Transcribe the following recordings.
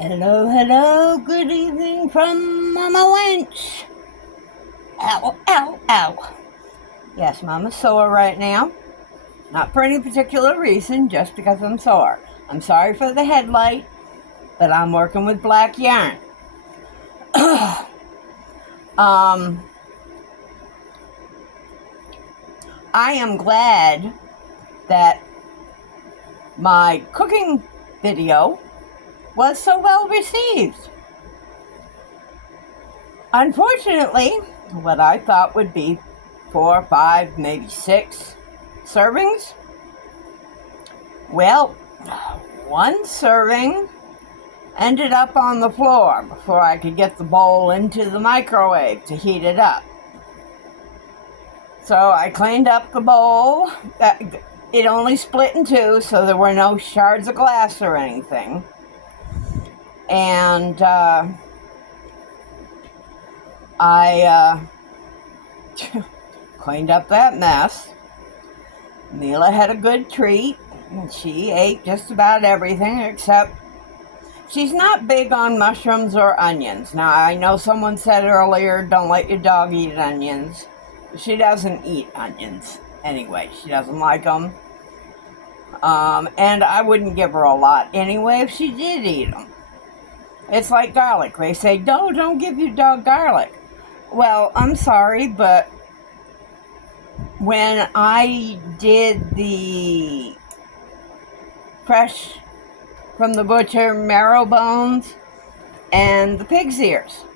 Hello, hello, good evening from Mama Wench. Ow, ow, ow. Yes, Mama's sore right now. Not for any particular reason, just because I'm sore. I'm sorry for the headlight, but I'm working with black yarn. I am glad that my cooking video was so well received. Unfortunately, what I thought would be 4, 5, maybe 6 servings, well, one serving ended up on the floor before I could get the bowl into the microwave to heat it up. So I cleaned up the bowl. It only split in two, so there were no shards of glass or anything. And I cleaned up that mess. Mila had a good treat. She ate just about everything except she's not big on mushrooms or onions. Now, I know someone said earlier, don't let your dog eat onions. She doesn't eat onions anyway. She doesn't like them. And I wouldn't give her a lot anyway if she did eat them. It's like garlic. They say, don't give your dog garlic. Well, I'm sorry, but when I did the fresh from the butcher marrow bones and the pig's ears,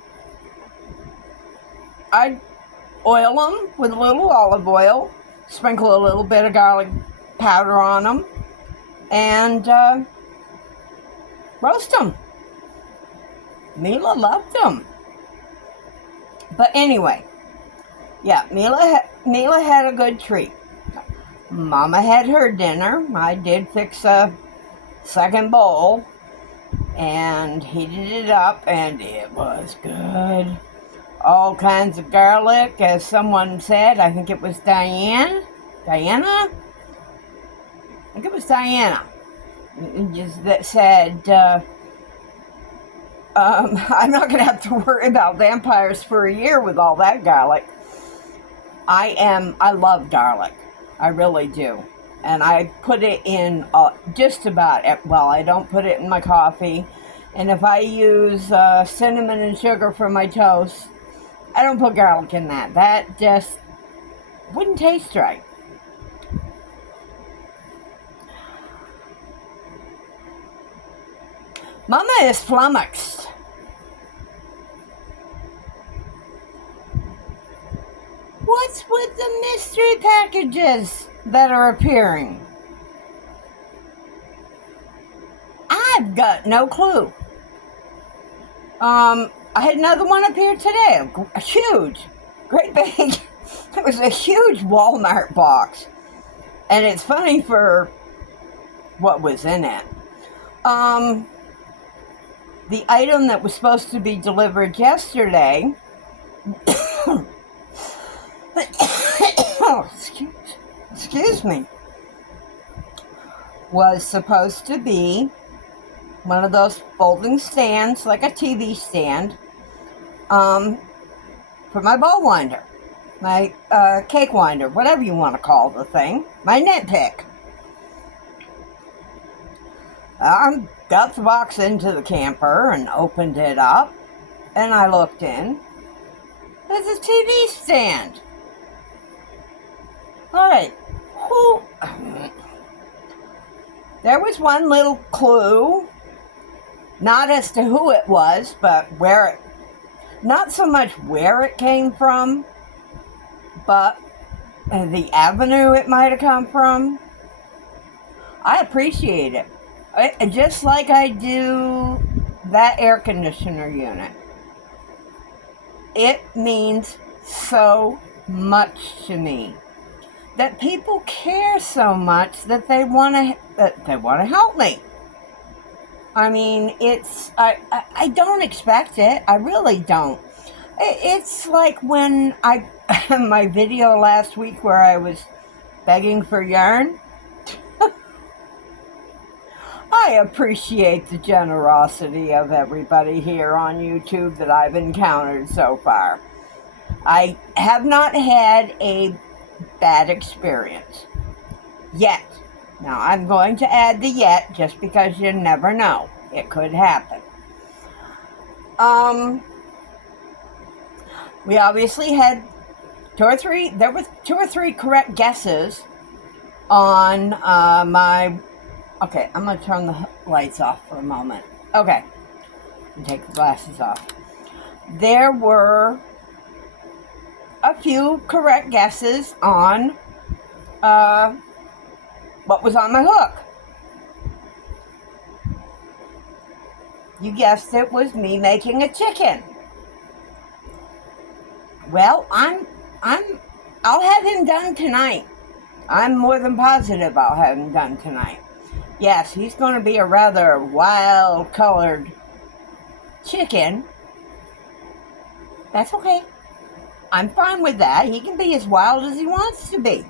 I'd oil them with a little olive oil, sprinkle a little bit of garlic powder on them, and roast them. Mila loved them. But anyway, yeah, Mila had a good treat. Mama had her dinner. I did fix a second bowl and heated it up, and it was good. All kinds of garlic, as someone said. I think it was Diana? I think it was Diana. That said, I'm not going to have to worry about vampires for a year with all that garlic. I love garlic. I really do. And I put it in just about, well, I don't put it in my coffee. And if I use cinnamon and sugar for my toast, I don't put garlic in that. That just wouldn't taste right. Mama is flummoxed. What's with the mystery packages that are appearing? I've got no clue. I had another one appear today. A huge, great big. It was a huge Walmart box. And it's funny for what was in it. The item that was supposed to be delivered yesterday, excuse me, was supposed to be one of those folding stands, like a TV stand, for my bowl winder, my cake winder, whatever you want to call the thing, my knit pick. Got the box into the camper and opened it up, and I looked in. There's a TV stand. All right. There was one little clue, not as to who it was, but where it, not so much where it came from, but the avenue it might have come from. I appreciate it. Just like I do that air conditioner unit. It means so much to me that people care so much that they want to help me. I mean, I don't expect it. I really don't. It's like when my video last week where I was begging for yarn. I appreciate the generosity of everybody here on YouTube that I've encountered so far. I have not had a bad experience yet. Now, I'm going to add the yet just because you never know. It could happen. We obviously had there were two or three correct guesses on my, okay, I'm going to turn the lights off for a moment. Okay, and take the glasses off. There were a few correct guesses on what was on my hook. You guessed it was me making a chicken. Well, I'll have him done tonight. I'm more than positive I'll have him done tonight. Yes, he's going to be a rather wild-colored chicken. That's okay. I'm fine with that. He can be as wild as he wants to be.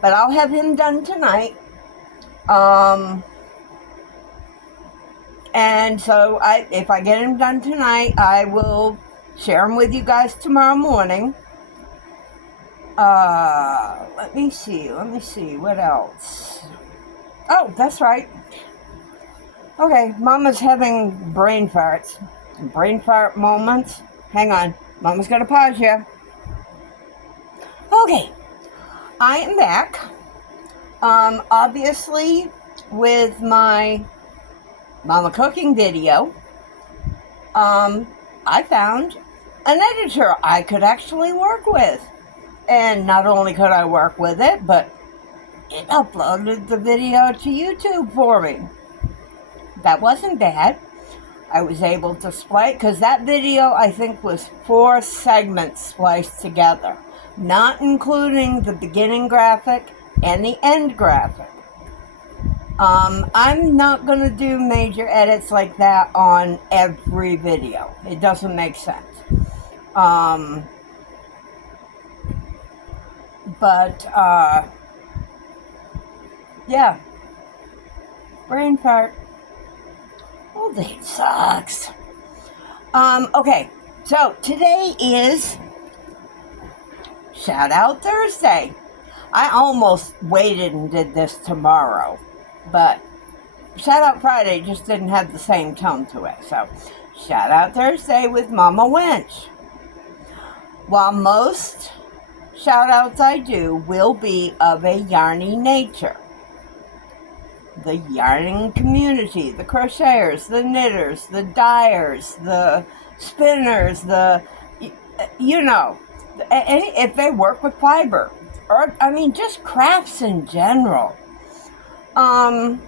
But I'll have him done tonight. And so if I get him done tonight, I will share him with you guys tomorrow morning. Let me see, what else? Oh, that's right. Okay, Mama's having brain farts. Brain fart moments. Hang on, Mama's gonna pause you. Okay, I am back. Obviously, with my Mama cooking video, I found an editor I could actually work with. And not only could I work with it, but it uploaded the video to YouTube for me. That wasn't bad. I was able to splice, because that video I think was 4 segments spliced together, not including the beginning graphic and the end graphic. I'm not going to do major edits like that on every video. It doesn't make sense. Yeah. Brain fart. Oh, that sucks. Okay, so today is Shout Out Thursday. I almost waited and did this tomorrow, but Shout Out Friday just didn't have the same tone to it. So, Shout Out Thursday with Mama Wench. While most shout outs I do will be of a yarny nature, the yarning community, the crocheters, the knitters, the dyers, the spinners, if they work with fiber, or, just crafts in general. I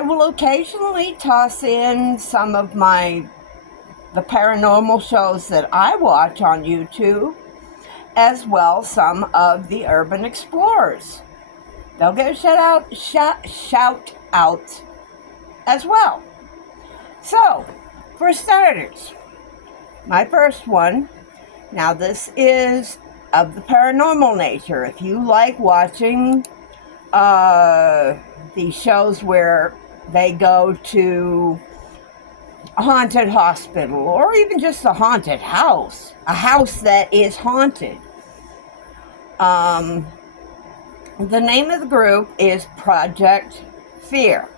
will occasionally toss in some of the paranormal shows that I watch on YouTube, as well some of the urban explorers. They'll get a shout out as well. So, for starters, my first one, now this is of the paranormal nature. If you like watching these shows where they go to a haunted hospital, or even just a haunted house, a house that is haunted. The name of the group is Project Fear.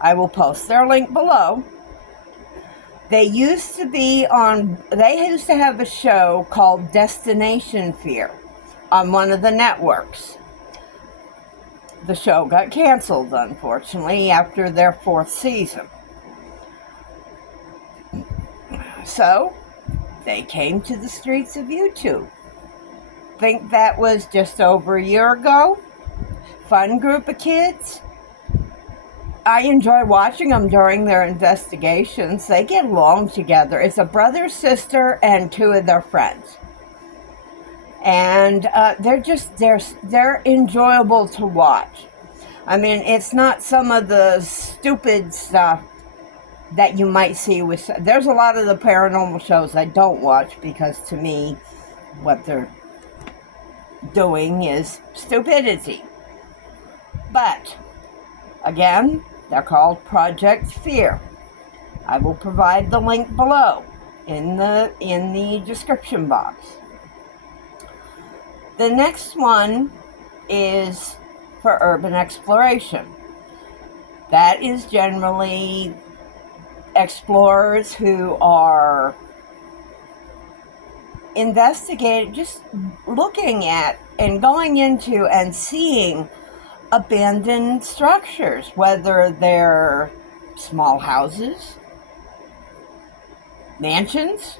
I will post their link below. They used to have a show called Destination Fear on one of the networks. The show got canceled, unfortunately, after their 4th season. So, they came to the streets of YouTube. Think that was just over a year ago. Fun group of kids. I enjoy watching them during their investigations. They get along together. It's a brother, sister, and 2 of their friends. And they're enjoyable to watch. It's not some of the stupid stuff that you might see with. There's a lot of the paranormal shows I don't watch because, to me, what they're doing is stupidity. But, again, they're called Project Fear. I will provide the link below in the description box. The next one is for urban exploration. That is generally explorers who are investigating, just looking at and going into and seeing abandoned structures, whether they're small houses, mansions,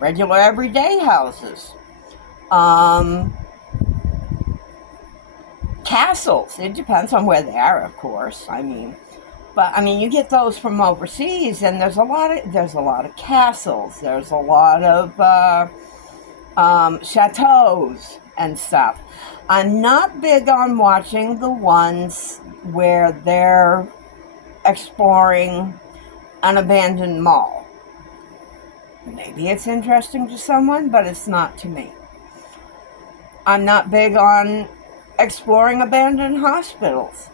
regular everyday houses, castles. It depends on where they are, of course. But you get those from overseas, and there's a lot of castles. There's a lot of chateaus and stuff. I'm not big on watching the ones where they're exploring an abandoned mall. Maybe it's interesting to someone, but it's not to me. I'm not big on exploring abandoned hospitals,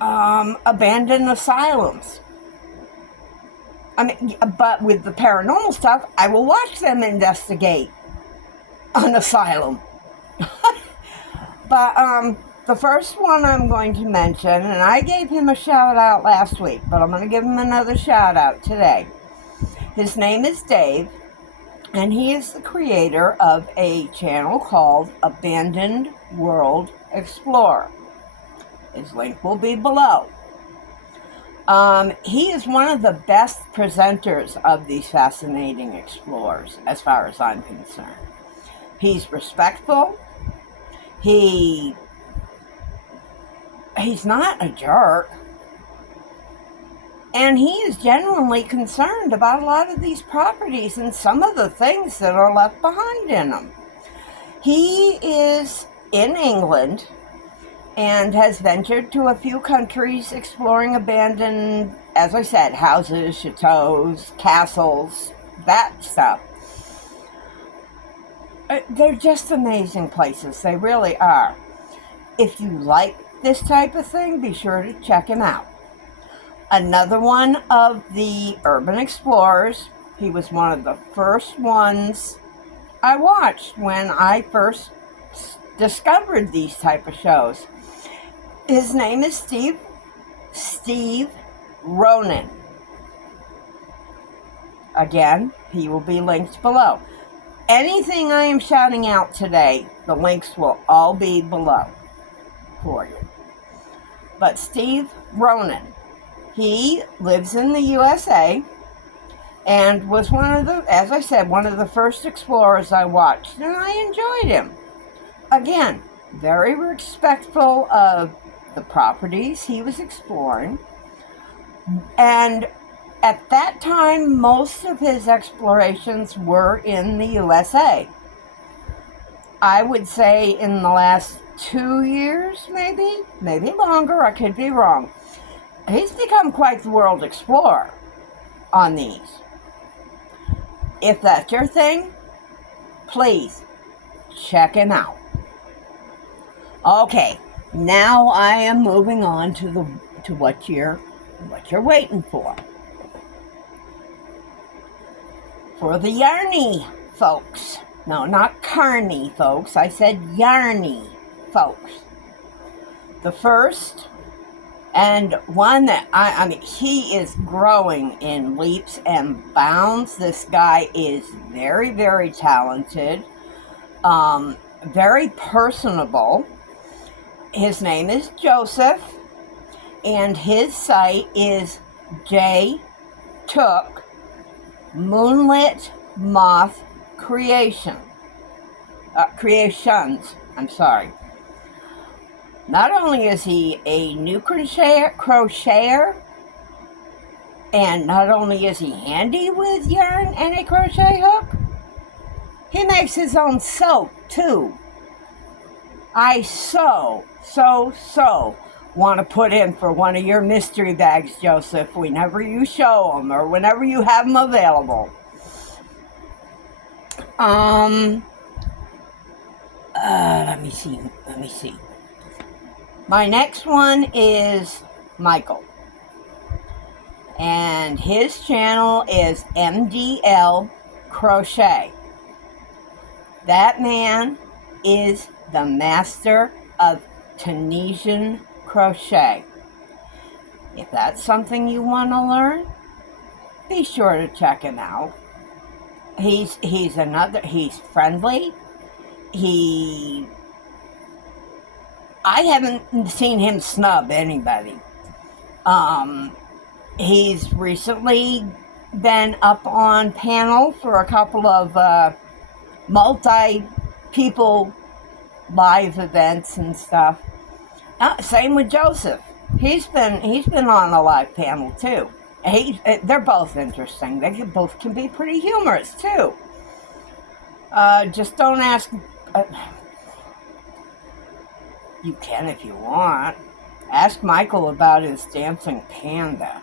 abandoned asylums. But with the paranormal stuff, I will watch them investigate an asylum. But the first one I'm going to mention, and I gave him a shout out last week, but I'm going to give him another shout out today. His name is Dave, and he is the creator of a channel called Abandoned World Explorer. His link will be below. He is one of the best presenters of these fascinating explorers, as far as I'm concerned. He's respectful. He's not a jerk. And he is genuinely concerned about a lot of these properties and some of the things that are left behind in them. He is in England and has ventured to a few countries exploring abandoned, as I said, houses, chateaus, castles, that stuff. They're just amazing places. They really are. If you like this type of thing, be sure to check him out. Another one of the urban explorers, he was one of the first ones I watched when I first discovered these type of shows. His name is Steve Ronin. Again, he will be linked below. Anything I am shouting out today, the links will all be below for you. But Steve Ronin, he lives in the USA and was one of the first explorers I watched, and I enjoyed him. Again, very respectful of the properties he was exploring. And at that time, most of his explorations were in the USA. I would say in the last 2 years, maybe longer, I could be wrong. He's become quite the world explorer on these. If that's your thing, please check him out. Okay, now I am moving on to what you're waiting for. For the Yarny folks. No, not Carney folks. I said Yarny folks. The first and one that he is growing in leaps and bounds. This guy is very, very talented, very personable. His name is Joseph, and his site is Took Moonlit Moth Creations. Not only is he a new crocheter, and not only is he handy with yarn and a crochet hook, he makes his own soap too. I so want to put in for one of your mystery bags, Joseph, whenever you show them or whenever you have them available. Let me see. My next one is Michael. And his channel is MDL Crochet. That man is the master of Tunisian crochet. If that's something you want to learn, be sure to check him out. He's friendly. I haven't seen him snub anybody. He's recently been up on panel for a couple of multi-people live events and stuff. Same with Joseph. He's been on a live panel too. They're both interesting. They both can be pretty humorous too. Just don't ask. You can if you want. Ask Michael about his dancing panda.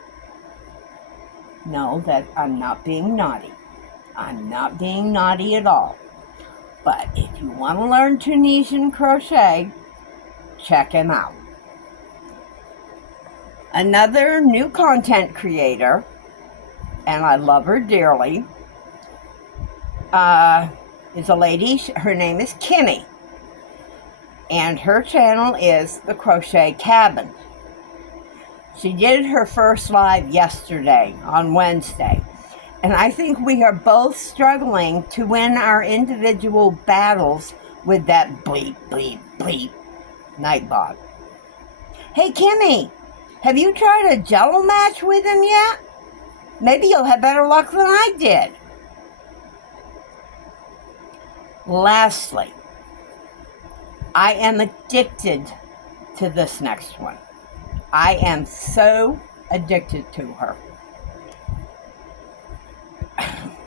No, that I'm not being naughty. I'm not being naughty at all. But if you want to learn Tunisian crochet, check him out. Another new content creator, and I love her dearly, is a lady. Her name is Kimmy. And her channel is the Crochet Cabin. She did her first live yesterday, on Wednesday. And I think we are both struggling to win our individual battles with that bleep, bleep, bleep Nightbot. Hey, Kimmy, have you tried a Jello match with him yet? Maybe you'll have better luck than I did. Lastly, I am addicted to this next one. I am so addicted to her.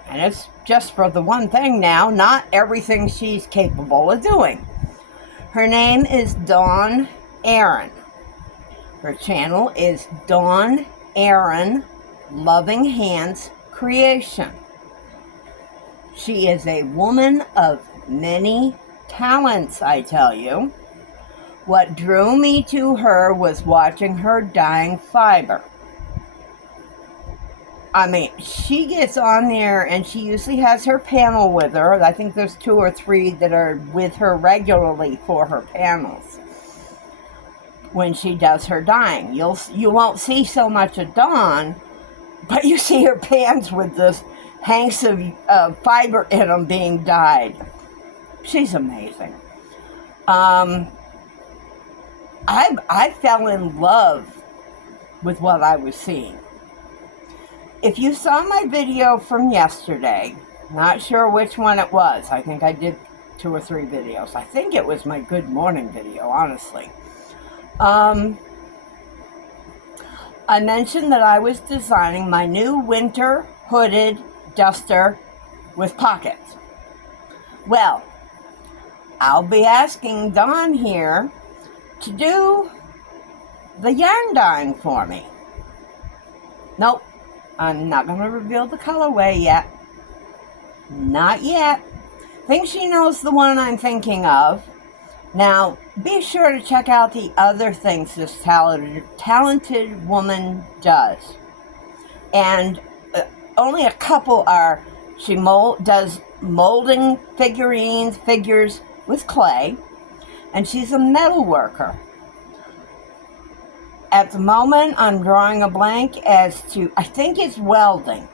And it's just for the one thing now, not everything she's capable of doing. Her name is Dawn Aaron. Her channel is Dawn Aaron Loving Hands Creation. She is a woman of many talents, I tell you. What drew me to her was watching her dyeing fiber. I mean, she gets on there and she usually has her panel with her. I think there's 2 or 3 that are with her regularly for her panels. When she does her dyeing, you won't see so much of Dawn, but you see her pans with this hanks of fiber in them being dyed. She's amazing. I fell in love with what I was seeing. If you saw my video from yesterday, not sure which one it was. I think I did 2 or 3 videos. I think it was my good morning video, honestly. I mentioned that I was designing my new winter hooded duster with pockets. Well, I'll be asking Dawn here to do the yarn dyeing for me. Nope, I'm not going to reveal the colorway yet. Not yet. I think she knows the one I'm thinking of. Now, be sure to check out the other things this talented woman does. And only a couple are, she does molding figures with clay, and she's a metal worker. At the moment, I'm drawing a blank as to, I think it's welding.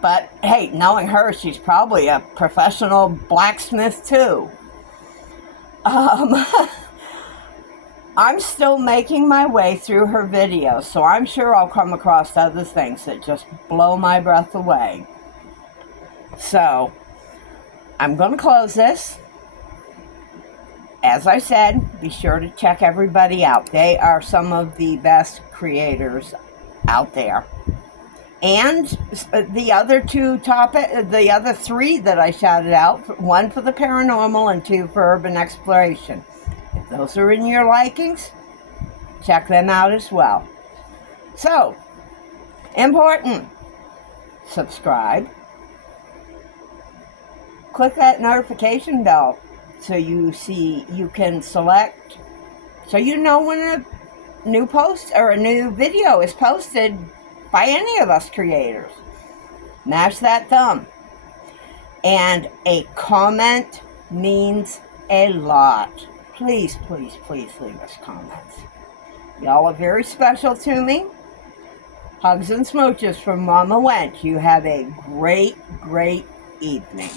But hey, knowing her, she's probably a professional blacksmith too. I'm still making my way through her videos, so I'm sure I'll come across other things that just blow my breath away. So, I'm going to close this. As I said, be sure to check everybody out. They are some of the best creators out there. And the other 3 that I shouted out, 1 for the paranormal and 2 for urban exploration. If those are in your likings, check them out as well. So, important, subscribe. Click that notification bell so you can select, so you know when a new post or a new video is posted by any of us creators. Mash that thumb. And a comment means a lot. Please, please, please leave us comments. Y'all are very special to me. Hugs and smooches from Mama Wench. You have a great, great evening.